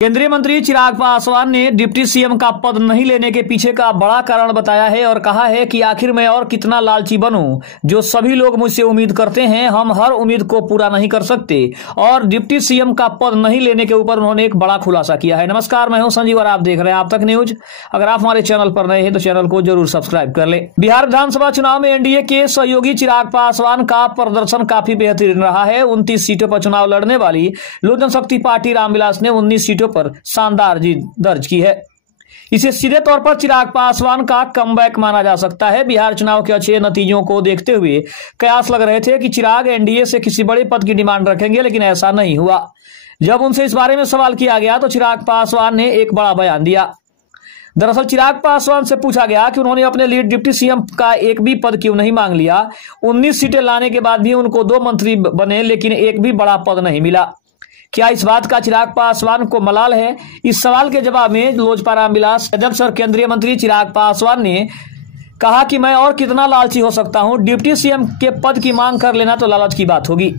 केंद्रीय मंत्री चिराग पासवान ने डिप्टी सीएम का पद नहीं लेने के पीछे का बड़ा कारण बताया है और कहा है कि आखिर मैं और कितना लालची बनूं, जो सभी लोग मुझसे उम्मीद करते हैं, हम हर उम्मीद को पूरा नहीं कर सकते। और डिप्टी सीएम का पद नहीं लेने के ऊपर उन्होंने एक बड़ा खुलासा किया है। नमस्कार, मैं हूं संजीव और आप देख रहे हैं आप तक न्यूज। अगर आप हमारे चैनल पर नए हैं तो चैनल को जरूर सब्सक्राइब कर ले। बिहार विधानसभा चुनाव में एनडीए के सहयोगी चिराग पासवान का प्रदर्शन काफी बेहतरीन रहा है। 29 सीटों पर चुनाव लड़ने वाली लोक जनशक्ति पार्टी रामविलास ने 19 सीटों पर शानदार जीत दर्ज की है। इसे सीधे तौर पर चिराग पासवान का कमबैक माना जा सकता है। बिहार चुनाव के अच्छे नतीजों को देखते हुए कयास लग रहे थे कि चिराग एनडीए से किसी बड़े पद की डिमांड रखेंगे, लेकिन ऐसा नहीं हुआ। जब उनसे इस बारे में सवाल किया गया तो चिराग पासवान ने एक बड़ा बयान दिया। दरअसल चिराग पासवान से पूछा गया कि उन्होंने अपने लीड डिप्टी सीएम का एक भी पद क्यों नहीं मांग लिया। 19 सीटें लाने के बाद भी उनको 2 मंत्री बने, लेकिन एक भी बड़ा पद नहीं मिला। क्या इस बात का चिराग पासवान को मलाल है? इस सवाल के जवाब में लोजपा रामविलास अध्यक्ष और केंद्रीय मंत्री चिराग पासवान ने कहा कि मैं और कितना लालची हो सकता हूं, डिप्टी सीएम के पद की मांग कर लेना तो लालच की बात होगी।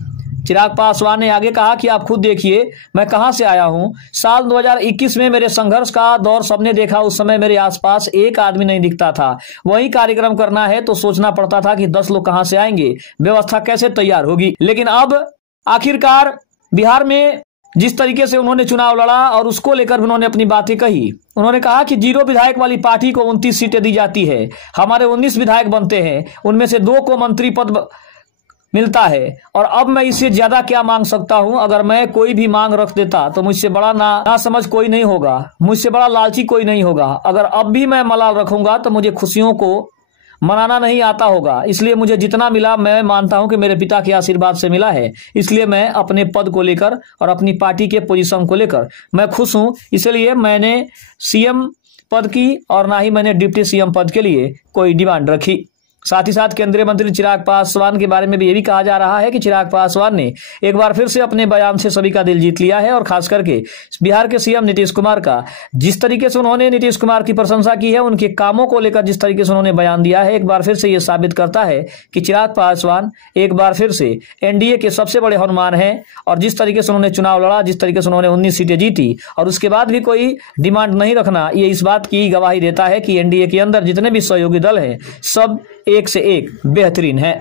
चिराग पासवान ने आगे कहा कि आप खुद देखिए मैं कहां से आया हूं। साल 2021 में मेरे संघर्ष का दौर सबने देखा। उस समय मेरे आसपास एक आदमी नहीं दिखता था। वही कार्यक्रम करना है तो सोचना पड़ता था कि 10 लोग कहां से आएंगे, व्यवस्था कैसे तैयार होगी। लेकिन अब आखिरकार बिहार में जिस तरीके से उन्होंने चुनाव लड़ा और उसको लेकर उन्होंने अपनी बातें कही। उन्होंने कहा कि 0 विधायक वाली पार्टी को 29 सीटें दी जाती है, हमारे 19 विधायक बनते हैं, उनमें से 2 को मंत्री पद मिलता है और अब मैं इससे ज्यादा क्या मांग सकता हूं। अगर मैं कोई भी मांग रख देता तो मुझसे बड़ा ना समझ कोई नहीं होगा, मुझसे बड़ा लालची कोई नहीं होगा। अगर अब भी मैं मलाल रखूंगा तो मुझे खुशियों को मनाना नहीं आता होगा। इसलिए मुझे जितना मिला मैं मानता हूं कि मेरे पिता के आशीर्वाद से मिला है। इसलिए मैं अपने पद को लेकर और अपनी पार्टी के पोजीशन को लेकर मैं खुश हूं। इसलिए मैंने सीएम पद की और ना ही मैंने डिप्टी सीएम पद के लिए कोई डिमांड रखी। साथ ही साथ केंद्रीय मंत्री चिराग पासवान के बारे में भी ये भी कहा जा रहा है कि चिराग पासवान ने एक बार फिर से अपने बयान से सभी का दिल जीत लिया है और खास करके बिहार के सीएम नीतीश कुमार का जिस तरीके से उन्होंने नीतीश कुमार की प्रशंसा की है, उनके कामों को लेकर जिस तरीके से उन्होंने बयान दिया है, एक बार फिर से ये साबित करता है कि चिराग पासवान एक बार फिर से एनडीए के सबसे बड़े हनुमान हैं। और जिस तरीके से उन्होंने चुनाव लड़ा, जिस तरीके से उन्होंने 19 सीटें जीती और उसके बाद भी कोई डिमांड नहीं रखना, ये इस बात की गवाही देता है कि एनडीए के अंदर जितने भी सहयोगी दल हैं सब एक से एक बेहतरीन है।